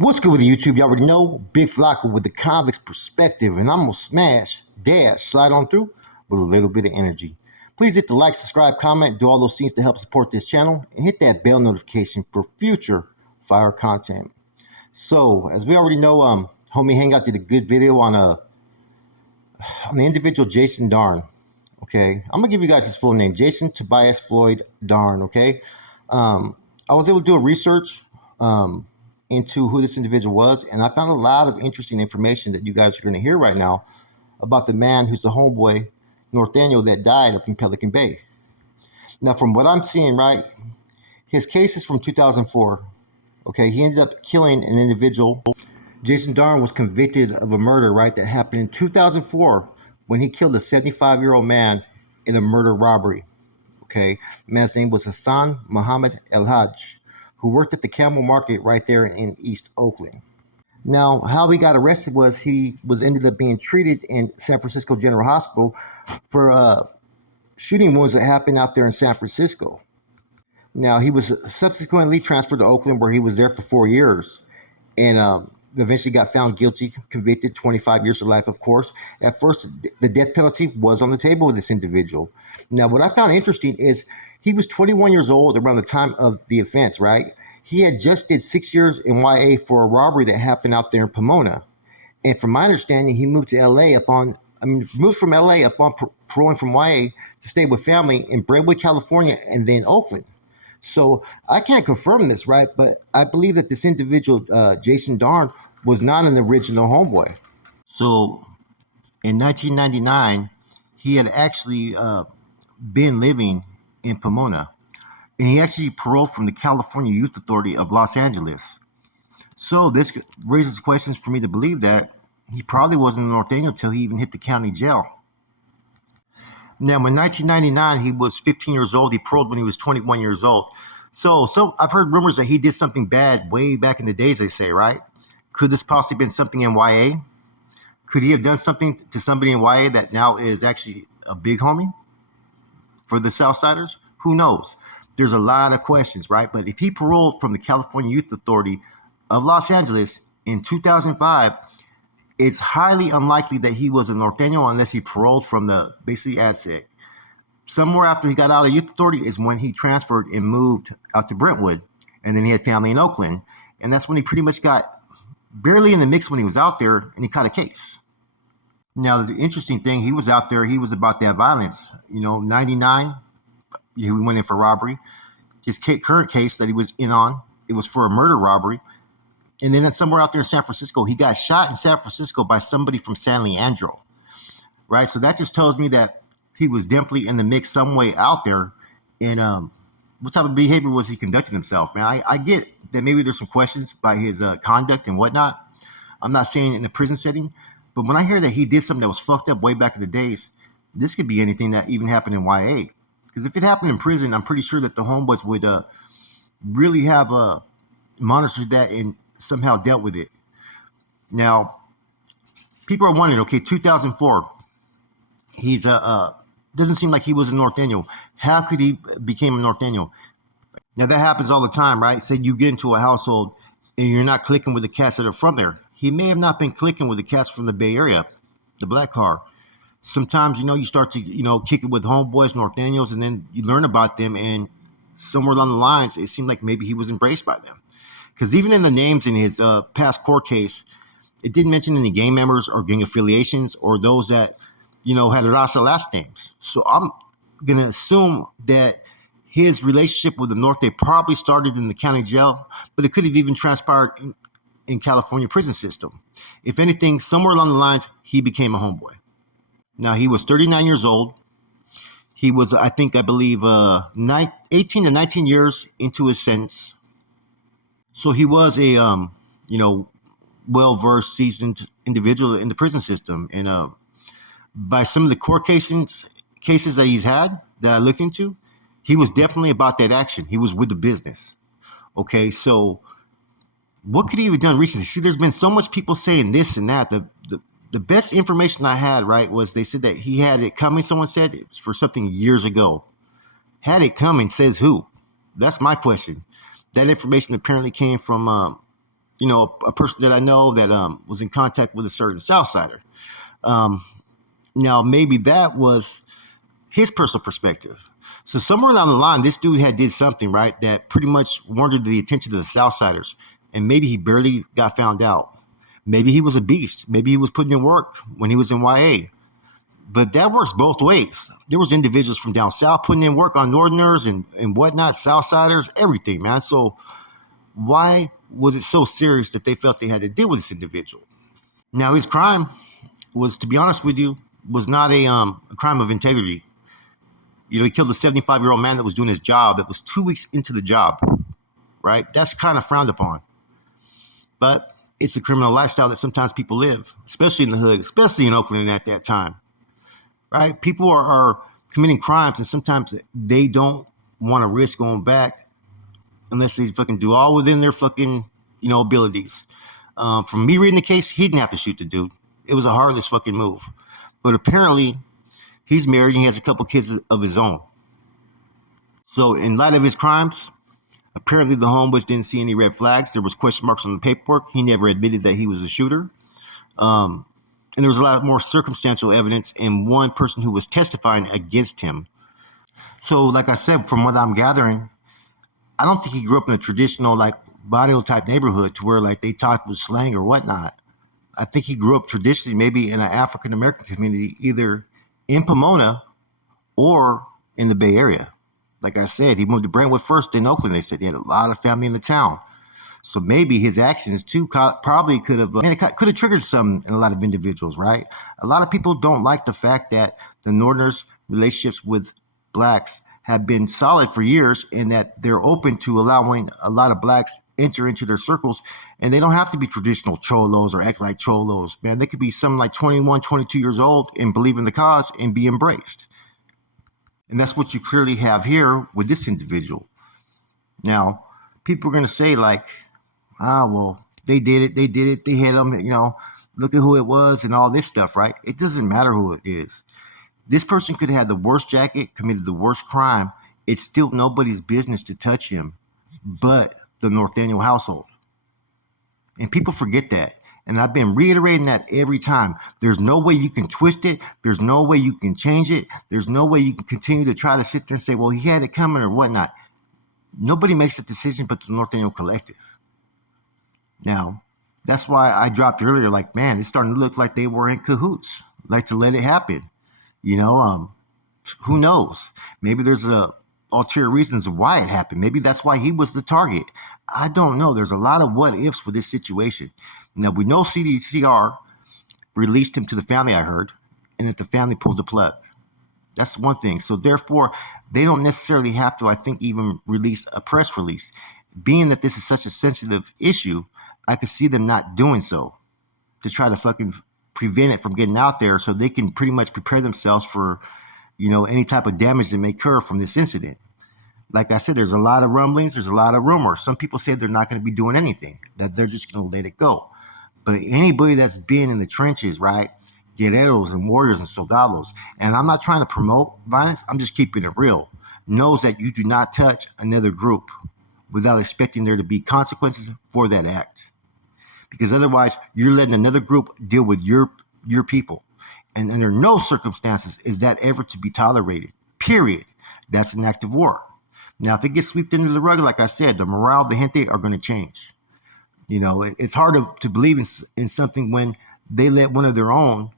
What's good with YouTube? You already know, Big Flocka with the convict's perspective, and I'm gonna slide on through with a little bit of energy. Please hit the like, subscribe, comment, do all those things to help support this channel, and hit that bell notification for future fire content. So, as we already know, homie Hangout did a good video on the individual Jason Darn. Okay, I'm gonna give you guys his full name, Jason Tobias Floyd Darn. Okay, I was able to do a research into who this individual was, and I found a lot of interesting information that you guys are going to hear right now about the man who's the homeboy Norteno that died up in Pelican Bay. Now, from what I'm seeing, right, his case is from 2004. Okay, he ended up killing an individual. Jason Darn was convicted of a murder, right, that happened in 2004 when he killed a 75-year-old man in a murder robbery. Okay, the man's name was Hassan Muhammad El Hajj, who worked at the Camel Market right there in East Oakland. Now, how he got arrested was he ended up being treated in San Francisco General Hospital for shooting wounds that happened out there in San Francisco. Now, he was subsequently transferred to Oakland, where he was there for 4 years, and eventually got found guilty, convicted, 25 years to life, of course. At first, the death penalty was on the table with this individual. Now, what I found interesting is he was 21 years old around the time of the offense, right? He had just did 6 years in YA for a robbery that happened out there in Pomona. And from my understanding, he moved to LA moved from LA upon paroling from YA to stay with family in Brentwood, California, and then Oakland. So I can't confirm this, right? But I believe that this individual, Jason Darn, was not an original homeboy. So in 1999, he had actually been living in Pomona, and he actually paroled from the California Youth Authority of Los Angeles. So this raises questions for me to believe that he probably wasn't in Norteno until he even hit the county jail. Now, in 1999, he was 15 years old. He paroled when he was 21 years old. So I've heard rumors that he did something bad way back in the days, they say, right? Could this possibly been something in YA? Could he have done something to somebody in YA that now is actually a big homie for the Southsiders? Who knows? There's a lot of questions, right? But if he paroled from the California Youth Authority of Los Angeles in 2005, it's highly unlikely that he was a Norteno unless he paroled from the basically ADSEC. Somewhere after he got out of Youth Authority is when he transferred and moved out to Brentwood, and then he had family in Oakland, and that's when he pretty much got barely in the mix when he was out there, and he caught a case. Now, the interesting thing, he was out there, he was about that violence. 99, he went in for robbery. His current case that he was in on, it was for a murder robbery. And then somewhere out there in San Francisco, he got shot in San Francisco by somebody from San Leandro, right? So that just tells me that he was definitely in the mix some way out there. And what type of behavior was he conducting himself, man? I get that maybe there's some questions by his conduct and whatnot. I'm not saying in a prison setting, but when I hear that he did something that was fucked up way back in the days, this could be anything that even happened in YA. Because if it happened in prison, I'm pretty sure that the homeboys would really have monitored that and somehow dealt with it. Now, people are wondering, okay, 2004, he's doesn't seem like he was a Norteno. How could he became a Norteno? Now, that happens all the time, right? Say you get into a household and you're not clicking with the cats that are from there. He may have not been clicking with the cats from the Bay Area, the black car. Sometimes, you start to, kick it with homeboys, Nortenos, and then you learn about them, and somewhere along the lines, it seemed like maybe he was embraced by them. Because even in the names in his past court case, it didn't mention any gang members or gang affiliations or those that, had Rasa last names. So I'm going to assume that his relationship with the Norte probably started in the county jail, but it could have even transpired in California prison system. If anything, somewhere along the lines, he became a homeboy. Now, he was 39 years old. He was, I believe, 18 to 19 years into his sentence. So he was a, well-versed, seasoned individual in the prison system. And by some of the court cases that he's had that I looked into, he was definitely about that action. He was with the business. Okay, so what could he have done recently? See, there's been so much people saying this and that. The best information I had, right, was they said that he had it coming. Someone said it was for something years ago. Had it coming, says who? That's my question. That information apparently came from a person that I know that was in contact with a certain Southsider. Now maybe that was his personal perspective. So somewhere along the line, this dude had did something right that pretty much warranted the attention of the Southsiders, and maybe he barely got found out. Maybe he was a beast. Maybe he was putting in work when he was in YA. But that works both ways. There was individuals from down south putting in work on Northerners and whatnot, Southsiders, everything, man. So why was it so serious that they felt they had to deal with this individual? Now, his crime was, to be honest with you, was not a crime of integrity. He killed a 75-year-old man that was doing his job. That was 2 weeks into the job, right? That's kind of frowned upon. But it's a criminal lifestyle that sometimes people live, especially in the hood, especially in Oakland at that time, right? People are committing crimes, and sometimes they don't want to risk going back unless they fucking do all within their fucking, abilities. From me reading the case, he didn't have to shoot the dude. It was a heartless fucking move. But apparently, he's married and he has a couple kids of his own. So in light of his crimes, apparently the Homeboys didn't see any red flags. There was question marks on the paperwork. He never admitted that he was a shooter. And there was a lot more circumstantial evidence and one person who was testifying against him. So like I said, from what I'm gathering, I don't think he grew up in a traditional barrio type neighborhood to where they talked with slang or whatnot. I think he grew up traditionally maybe in an African American community, either in Pomona or in the Bay Area. Like I said, he moved to Brentwood first, then Oakland. They said he had a lot of family in the town. So maybe his actions too probably could have triggered some in a lot of individuals, right? A lot of people don't like the fact that the Northerners' relationships with blacks have been solid for years, and that they're open to allowing a lot of blacks enter into their circles, and they don't have to be traditional cholos or act like cholos, man. They could be something like 21, 22 years old and believe in the cause and be embraced. And that's what you clearly have here with this individual. Now, people are going to say well, they did it, they hit him, look at who it was and all this stuff, right? It doesn't matter who it is. This person could have had the worst jacket, committed the worst crime. It's still nobody's business to touch him but the Norteno household. And people forget that. And I've been reiterating that every time. There's no way you can twist it. There's no way you can change it. There's no way you can continue to try to sit there and say, well, he had it coming or whatnot. Nobody makes a decision but the Norteno collective. Now, that's why I dropped earlier, man, it's starting to look like they were in cahoots, to let it happen. Who knows? Maybe there's ulterior reasons why it happened. Maybe that's why he was the target. I don't know. There's a lot of what ifs with this situation. Now, we know CDCR released him to the family, I heard, and that the family pulled the plug. That's one thing. So therefore, they don't necessarily have to, I think, even release a press release. Being that this is such a sensitive issue, I could see them not doing so to try to fucking prevent it from getting out there so they can pretty much prepare themselves for, any type of damage that may occur from this incident. Like I said, there's a lot of rumblings. There's a lot of rumors. Some people say they're not going to be doing anything, that they're just going to let it go. But anybody that's been in the trenches, right, guerreros and warriors and soldados, and I'm not trying to promote violence, I'm just keeping it real, knows that you do not touch another group without expecting there to be consequences for that act. Because otherwise, you're letting another group deal with your people. And under no circumstances is that ever to be tolerated, period. That's an act of war. Now, if it gets swept under the rug, like I said, the morale of the gente are going to change. It's hard to believe in something when they let one of their own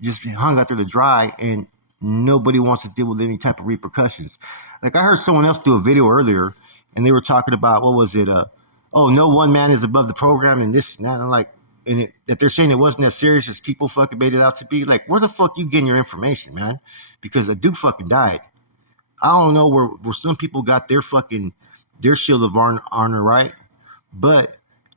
just hung out there to dry and nobody wants to deal with any type of repercussions. Like I heard someone else do a video earlier and they were talking about, what was it? No one man is above the program and this and that. And that they're saying it wasn't as serious as people fucking made it out to be. Like, where the fuck you getting your information, man? Because a dude fucking died. I don't know where some people got their shield of honor, right? But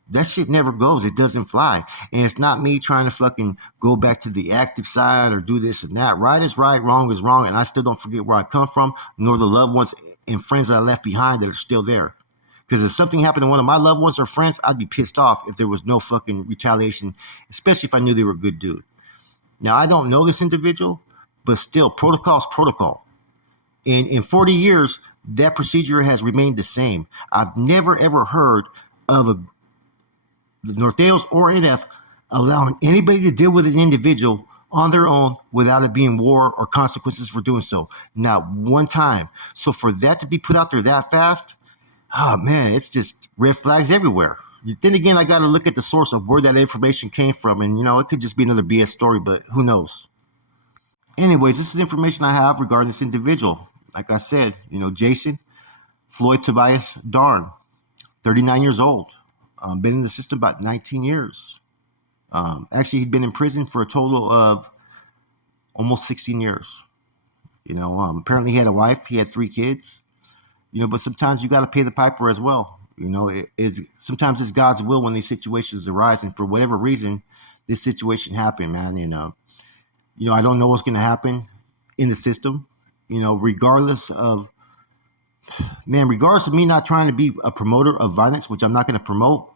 that shit never goes. It doesn't fly. And it's not me trying to fucking go back to the active side or do this and that. Right is right, wrong is wrong. And I still don't forget where I come from, nor the loved ones and friends that I left behind that are still there. Because if something happened to one of my loved ones or friends, I'd be pissed off if there was no fucking retaliation, especially if I knew they were a good dude. Now, I don't know this individual, but still, protocol's protocol. And in 40 years, that procedure has remained the same. I've never, ever heard of the Nortenos or NF allowing anybody to deal with an individual on their own without it being war or consequences for doing so. Not one time. So for that to be put out there that fast, oh man, it's just red flags everywhere. Then again, I got to look at the source of where that information came from. And, it could just be another BS story, but who knows? Anyways, this is information I have regarding this individual. Like I said, Jason Floyd Tobias Darn, 39 years old, been in the system about 19 years. Actually, he'd been in prison for a total of almost 16 years. Apparently he had a wife, he had 3 kids. But sometimes you got to pay the piper as well. Sometimes it's God's will when these situations arise, and for whatever reason, this situation happened, man. And I don't know what's going to happen in the system. Regardless of me not trying to be a promoter of violence, which I'm not going to promote.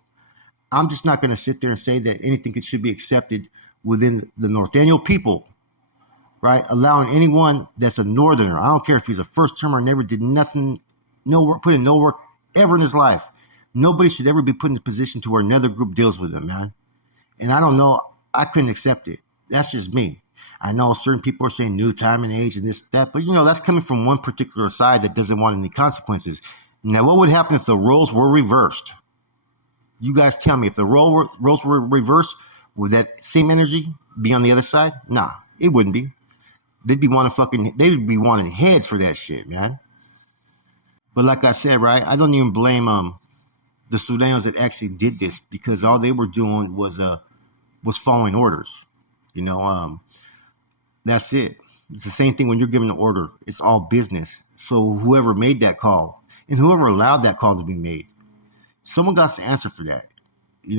I'm just not going to sit there and say that anything should be accepted within the Norteno people, right? Allowing anyone that's a Northerner, I don't care if he's a first termer, never did nothing, no work, put in no work ever in his life. Nobody should ever be put in a position to where another group deals with them, man. And I don't know, I couldn't accept it. That's just me. I know certain people are saying new time and age and this, that, but that's coming from one particular side that doesn't want any consequences. Now, what would happen if the roles were reversed? You guys tell me, if the roles were reversed, would that same energy be on the other side? Nah, it wouldn't be. They'd be wanting heads for that shit, man. But like I said, right, I don't even blame the Surenos that actually did this, because all they were doing was following orders. That's it. It's the same thing when you're giving an order. It's all business. So whoever made that call and whoever allowed that call to be made, someone got to answer for that. You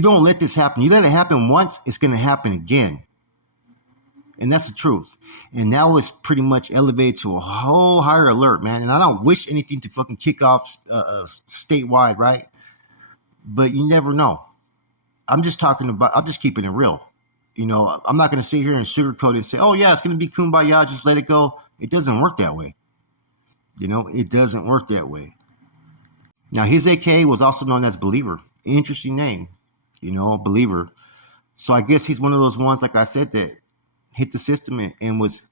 don't let this happen. You let it happen once, it's going to happen again. And that's the truth. And now it's pretty much elevated to a whole higher alert, man. And I don't wish anything to fucking kick off statewide, right? But you never know. I'm just keeping it real. I'm not going to sit here and sugarcoat it and say, oh, yeah, it's going to be kumbaya, just let it go. It doesn't work that way. It doesn't work that way. Now, his AKA was also known as Believer. Interesting name, Believer. So I guess he's one of those ones, like I said, that hit the system and was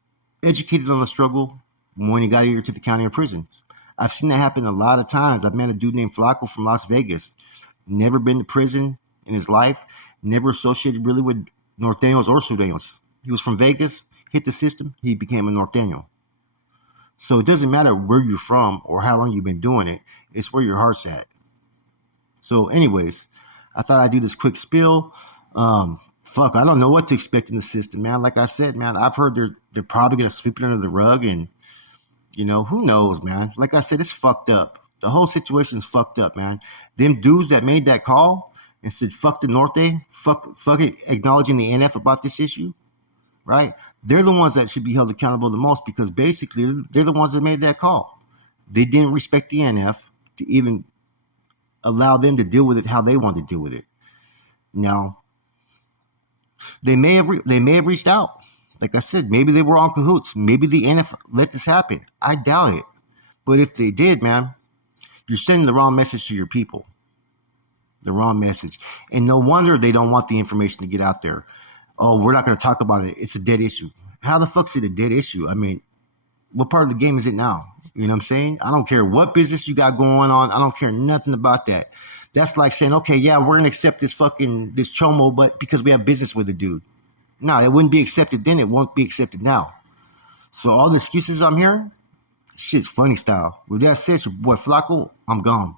educated on the struggle when he got here to the county of prisons. I've seen that happen a lot of times. I've met a dude named Flacco from Las Vegas. Never been to prison in his life. Never associated really with Nortenos or Surenos. He was from Vegas, hit the system, he became a Norteno. So it doesn't matter where you're from or how long you've been doing it. It's where your heart's at. So anyways, I thought I'd do this quick spill. I don't know what to expect in the system, man. Like I said, man, I've heard they're probably going to sweep it under the rug, and, who knows, man. Like I said, it's fucked up. The whole situation's fucked up, man. Them dudes that made that call and said, fuck the Norte, fuck it, acknowledging the NF about this issue, right? They're the ones that should be held accountable the most, because basically they're the ones that made that call. They didn't respect the NF to even allow them to deal with it how they want to deal with it. Now, they may have reached out. Like I said, maybe they were on cahoots. Maybe the NF let this happen. I doubt it. But if they did, man, you're sending the wrong message to your people. The wrong message. And no wonder they don't want the information to get out there. Oh, we're not going to talk about it. It's a dead issue. How the fuck's it a dead issue? I mean, what part of the game is it now? You know what I'm saying? I don't care what business you got going on. I don't care nothing about that. That's like saying, okay, yeah, we're going to accept this chomo, but because we have business with the dude. No, it wouldn't be accepted then. It won't be accepted now. So all the excuses I'm hearing, shit's funny style. With that said, your boy Flacco, I'm gone.